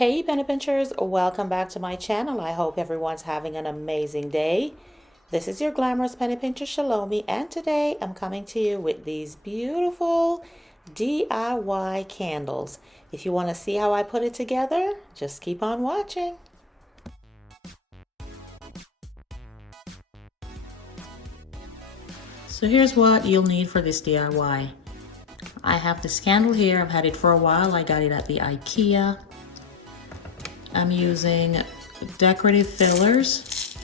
Hey penny pinchers, welcome back to my channel. I hope everyone's having an amazing day. This is your glamorous penny pincher Shalomie, and today I'm coming to you with these beautiful DIY candles. If you want to see how I put it together, just keep on watching. So here's what you'll need for this DIY. I have this candle here. I've had it for a while. I got it at the IKEA. I'm using decorative fillers.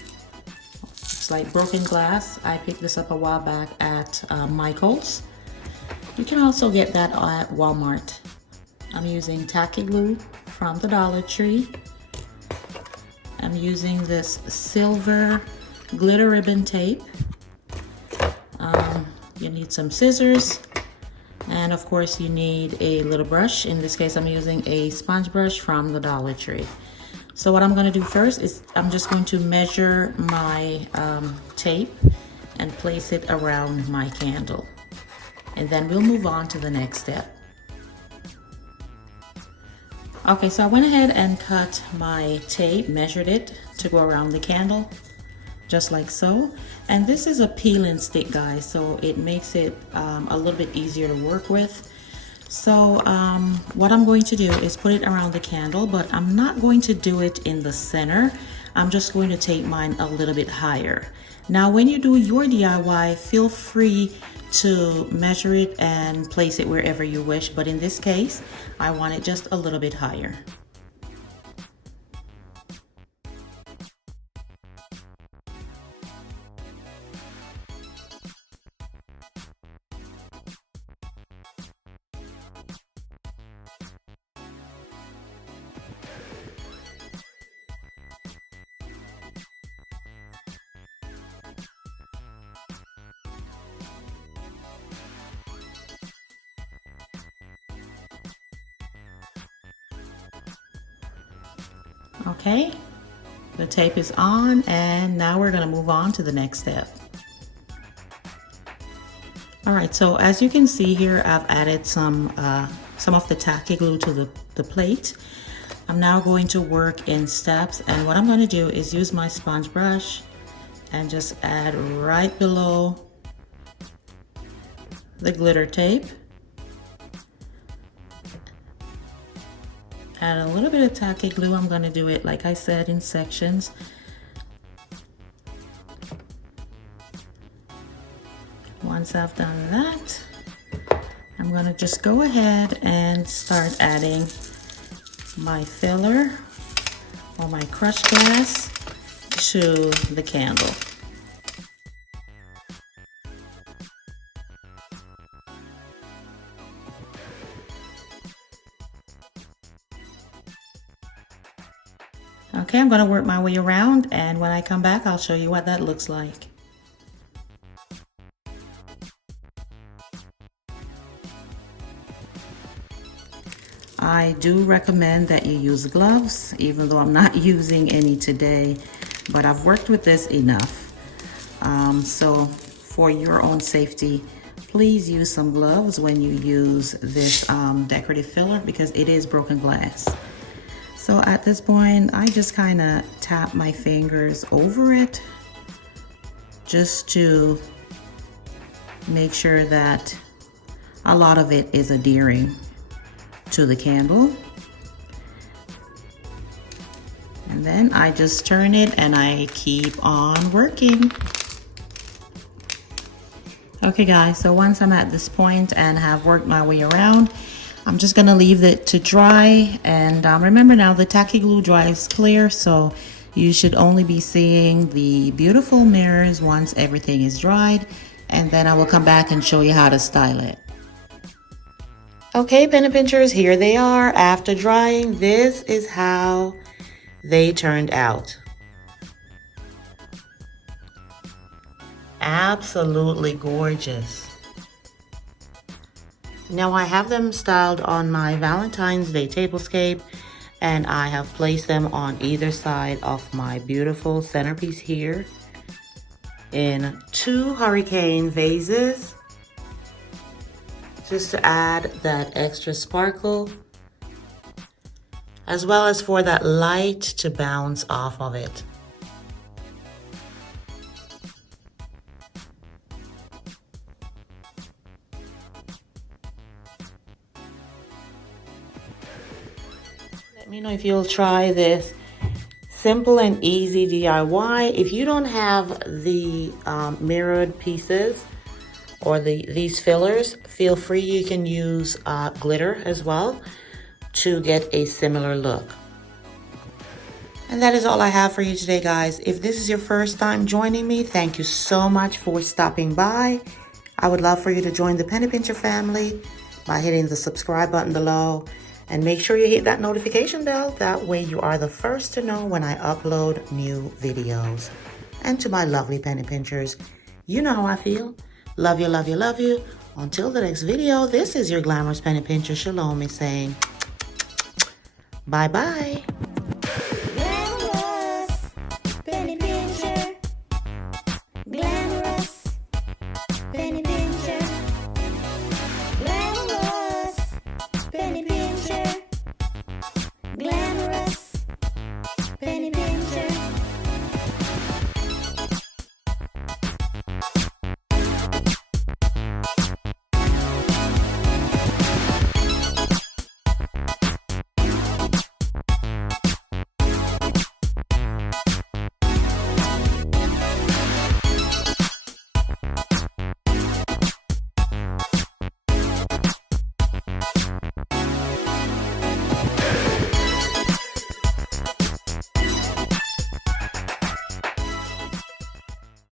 It's like broken glass. I picked this up a while back at Michael's. You can also get that at Walmart. I'm using tacky glue from the Dollar Tree. I'm using this silver glitter ribbon tape. You need some scissors. And of course you need a little brush. In this case, I'm using a sponge brush from the Dollar Tree. So what I'm going to do first is I'm just going to measure my tape and place it around my candle. And then we'll move on to the next step. Okay, so I went ahead and cut my tape, measured it to go around the candle, just like so. And this is a peel and stick, guys, so it makes it a little bit easier to work with. So what I'm going to do is put it around the candle, but I'm not going to do it in the center. I'm just going to take mine a little bit higher. Now when you do your DIY, feel free to measure it and place it wherever you wish, but in this case I want it just a little bit higher. Okay, the tape is on, and now we're going to move on to the next step. All right, so as you can see here, I've added some of the tacky glue to the plate. I'm now going to work in steps, and what I'm going to do is use my sponge brush and just add right below the glitter tape. Add a little bit of tacky glue. I'm going to do it, like I said, in sections. Once I've done that, I'm going to just go ahead and start adding my filler or my crushed glass to the candle. Okay, I'm going to work my way around, and when I come back, I'll show you what that looks like. I do recommend that you use gloves, even though I'm not using any today, but I've worked with this enough. So for your own safety, please use some gloves when you use this decorative filler, because it is broken glass. So at this point, I just kind of tap my fingers over it just to make sure that a lot of it is adhering to the candle. And then I just turn it and I keep on working. Okay guys, so once I'm at this point and have worked my way around, I'm just gonna leave it to dry. And remember now, the tacky glue dries clear, so you should only be seeing the beautiful mirrors once everything is dried, and then I will come back and show you how to style it. Okay, penny pinchers, here they are after drying. This is how they turned out. Absolutely gorgeous. Now I have them styled on my Valentine's Day tablescape, and I have placed them on either side of my beautiful centerpiece here in 2 hurricane vases, just to add that extra sparkle. as well as for that light to bounce off of it. Let me know if you'll try this simple and easy DIY. If you don't have the mirrored pieces or these fillers, feel free, you can use glitter as well to get a similar look. And that is all I have for you today, guys. If this is your first time joining me, thank you so much for stopping by. I would love for you to join the Penny Pincher family by hitting the subscribe button below. And make sure you hit that notification bell. That way you are the first to know when I upload new videos. And to my lovely penny pinchers, you know how I feel. Love you, love you, love you. Until the next video, this is your Glamorous Penny Pincher, ChelomieC, saying bye-bye.